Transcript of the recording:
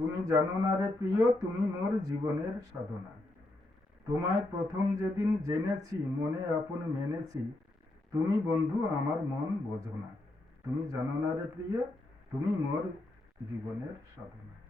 তুমি জানো না রে প্রিয়, তুমি মোর জীবনের সাধনা। তোমায় প্রথম যেদিন জেনেছি, মনে আপন মেনেছি, তুমি বন্ধু আমার মন বোঝো না। তুমি জানো না রে প্রিয়, তুমি মোর জীবনের সাধনা।